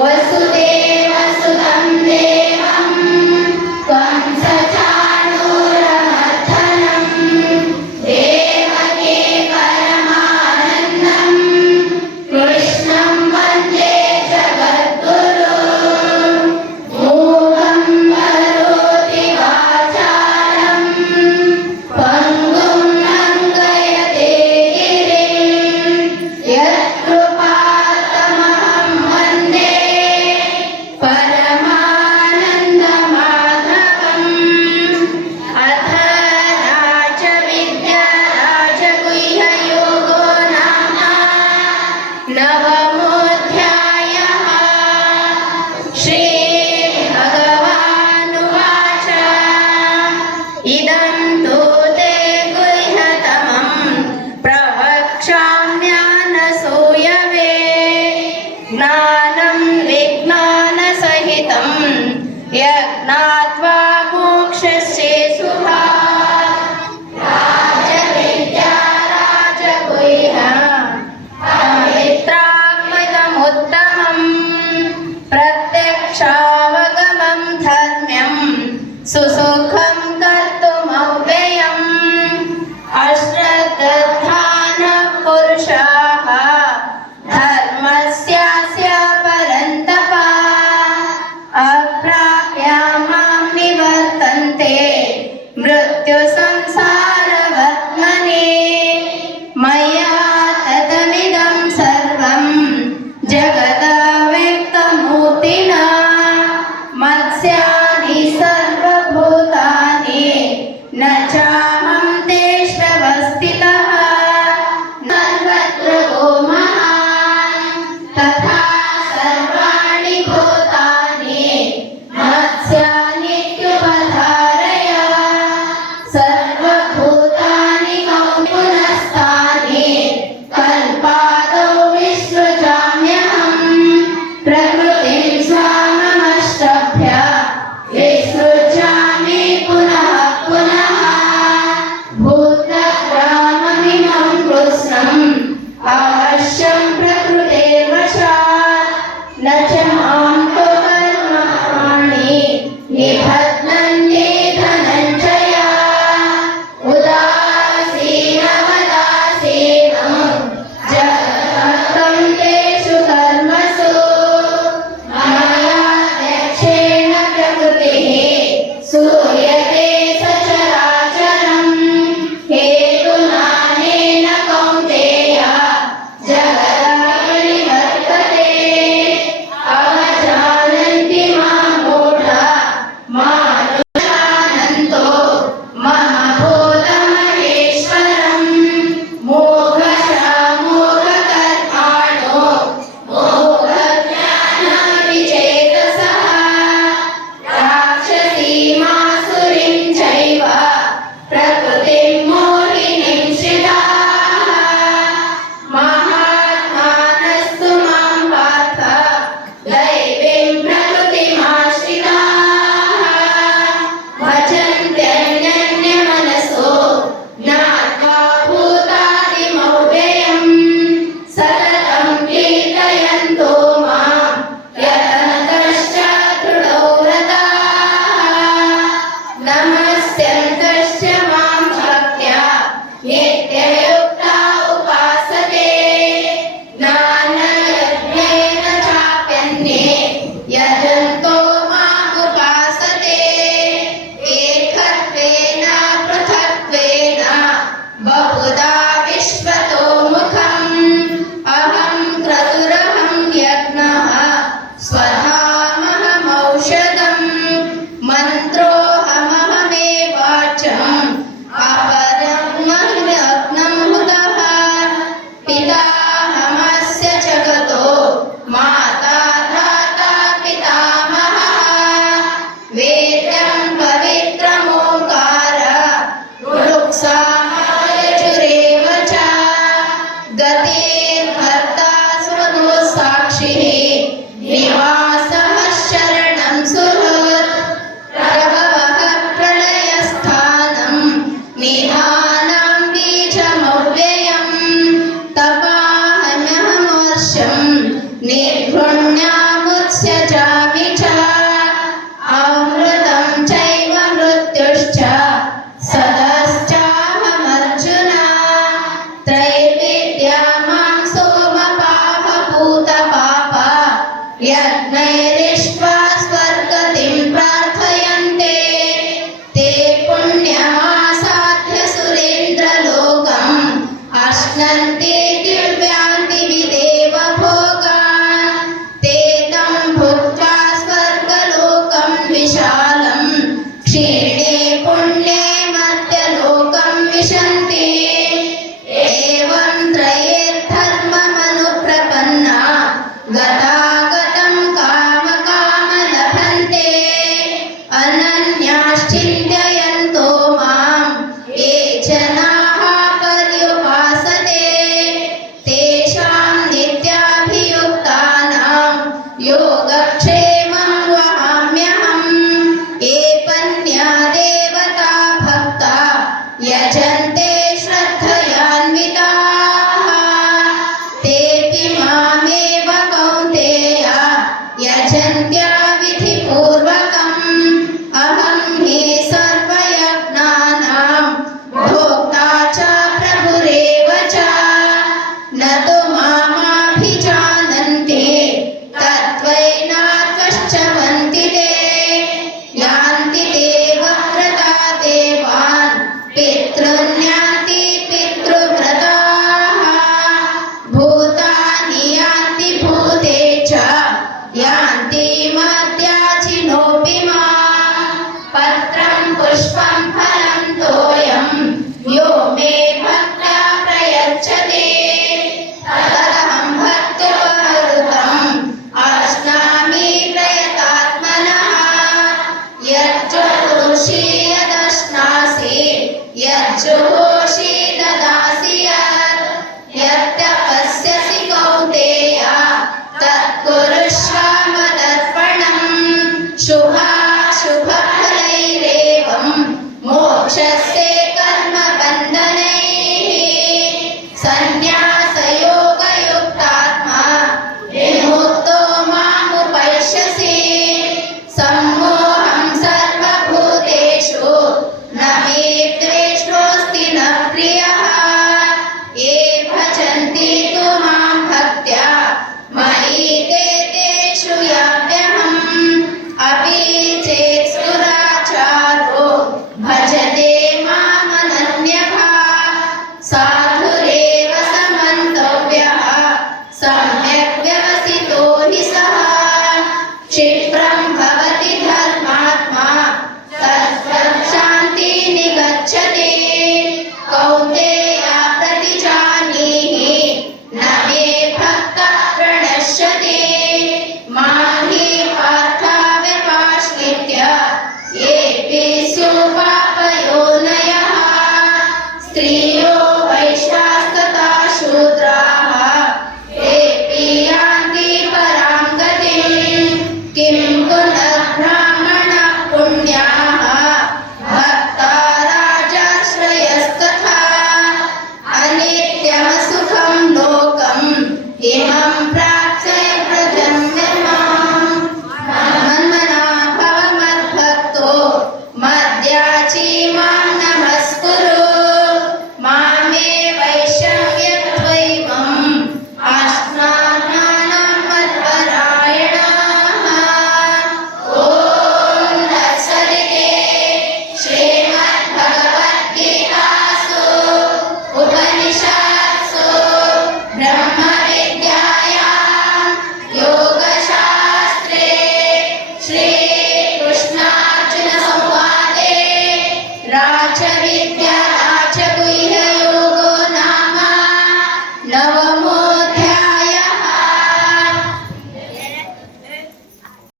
वसुदेवसुतं देवं कंसचाणूरमर्दनं देवकी परमानन्दं कृष्णं वन्दे जगद्गुरुं मूकं करोति वाचालं पङ्गुं लङ्घयते गिरिं यत्कृपातमहं वन्दे परमानन्दमाधवम् अथ राजविद्या राजगुह्ययोगो नाम नवमोऽध्यायः। श्रीभगवानुवाच इदं तु ते गुह्यतमं प्रवक्ष्याम्यानसूयवे ज्ञानं विज्ञानसहितं यज्ञात्वा मोक्षस्य सुभात् राजविद्या राजगुह्यम् पवित्रात्मकमुत्तमं प्रत्यक्षावगमं धर्म्यं सुसुखं कर्तुमव्ययम् अश्रद्धानपुरुषाः धर्मस्यास्य परन्तप अप्राप्य मां निवर्तन्ते मृत्युसंसारवर्त्मनि मया ततमिदं सर्वं जगदव्यक्तमूर्तिना मत्स्यानि सर्वभूतानि न चाहं तेष्वस्थितः सर्वत्र गो महान् तथा सर्वाणि भूतानि मत्स्यानीत्युपधारय सर्वभूतानि पुनस्तानि कल्पादौ विसृजाम्यहं प्रकृतिं स्वाममष्टभ्य विसृजामि पुनः पुनः भूतग्राममिमं कृत्स्नम् अवश्यं प्रकृतेर्वशात् न च मां तु कर्माणि निबध्नन्ति धनञ्जय उदासीनवदासीनं जगतं तेषु कर्मसु मायाध्यक्षेण प्रकृतिः सूयते सचराचरं हेतुनानेन कौन्तेय जगत्परिवर्तते अवजानन्ति मां मूढा मानुषानन्तो महाभूतमहेश्वरं मोघशमोघकर्माणो मोघज्ञानविचेतसः राक्षसीमासुरीं चैव प्रकृतिं मोहिनीं श्रिताः महात्मानस्तु मां पार्थ दैवीं प्रकृतिमाश्रिताः भजन्त्यन्यन्यमनसो ज्ञात्वा भूतादिमव्ययम् सततं कीर्तयन्तो मां यतन्तश्च दृढो व्रताः नमस्यन्तश्च मां भक्त्या नित्ययुक्ता उपासते ज्ञानयज्ञेन चाप्यन्ये यजन्तो मामुपासते एकत्वेन पृथक्त्वेन बहुधा विश्वतो मुखम् अहं क्रतुरहं यज्ञः स्वधामहमौषधम् मन्त्रोऽहमहमेवाचम् अपरमग्नं हुतः पिताहमस्य जगतो माता धाता पितामहः वेदं पवित्रमोङ्कार ऋक्सामायजुरेव च गतिर्भर्ता स्वतो साक्षिः निवासः शरणं सुहृत् प्रभवः प्रलयस्थानं निधानं बीजमव्ययम् तपाहम्यहं वर्षं निर्घृण्यामुत्स यज्ञैः